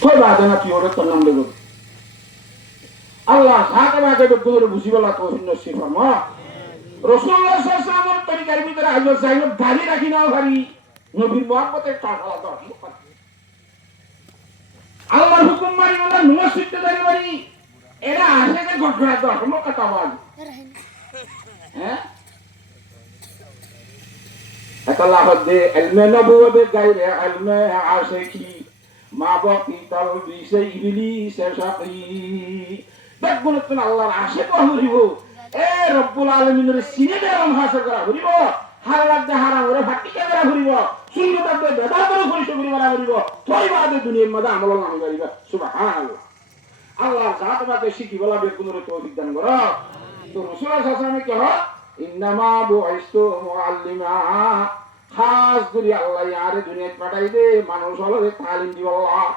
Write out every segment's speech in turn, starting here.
কই বাদে না তুই ওরে তোর নাম দেব আল্লাহ সাথে বাদে তোর বুঝিবলা তো নসিব ফরমা রাসূলুল্লাহ সাল্লাল্লাহু আলাইহি ওয়াসাল্লামের তরিকার ভিতরে আইলো চাইলো দাড়ি রাখি না ভারি নবীর মহব্বতের টাকা দাও আল্লাহর হুকুম মানি না নমস্তে দাড়ি মারি এরা আসে যে ঘটনা তো হলো কথা বল হ্যাঁ আল্লাহ দে ইলমে নবুওয়াতে গায়রে ইলমে আশিকি মা বাকি তালবি সে ইবলিস শাকি দেখুন তো আল্লাহর আশিক হইব এ রব্বুল আলামিনের সিনে রম হাসিল করা হইব হারাত দে হারাম ওরে ফাটি করা হইব সুন্নততে বেদাতের পরিচয় করা হইব তয়বাদে দুনিয়ার মধ্যে আমল না করিবা সুবহানাল্লাহ আল্লাহ জাত বাতে শিখি বলা বেকুনের তৌফিক দান করো তো রাসূলুল্লাহ সাল্লাল্লাহু আলাইহি ওয়াসাল্লাম কি হয় ইন্নামা বুইস্তু মুআল্লিমা খাস করে আল্লাহ ইয়ারে দুনিয়াতে পাঠাই দে মানুষ হলে তালিম দিব আল্লাহ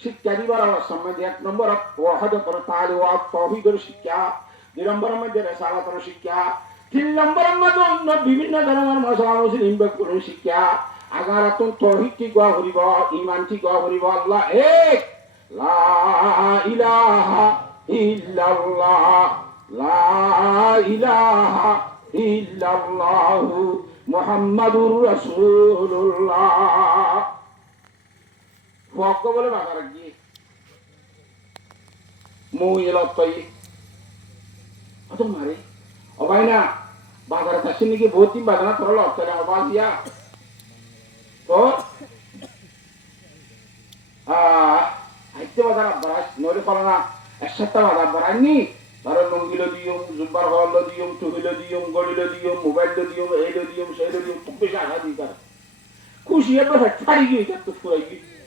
শিক্ষা দিবার আল্লাহ সামনে এক নম্বর ওয়াহাদাতুর তালিম ওয়া তাওহীদের শিক্ষা দুই নম্বর মধ্যে রিসালাতের শিক্ষা তিন নম্বর মধ্যে অন্য বিভিন্ন ধরনের মশলা মুসলিম বেকুনের শিক্ষা আগারাতুন তাওহীদ কি গো হরিব ঈমান কি গো হরিব আল্লাহ এক লা ইলাহা ইল্লাল্লাহ লা ইলাহা ইল্লাল্লাহু মুহাম্মাদুর রাসূলুল্লাহ ফক বলে বাজার কি মুই লতই আতো মারে অবাই না বাজারে তাসি নাকি বহুত দিন বাজার তোর লতলে অবাজিয়া তো আইতে বাজার বড় নরে পালা একসাথে বাজার বড়ানি ধরো লঙ্গিলো দিয়ম জুব্বার হলো দিয়ম টুহিলো দিয়ম গড়িলো দিয়ম মোবাইললো দিয়ম এইলো দিয়ম সেইলো দিয়ম খুব বেশি আশা দিই তার খুশি হবে ফাড়ি গিয়ে তো ফুরাই গিয়ে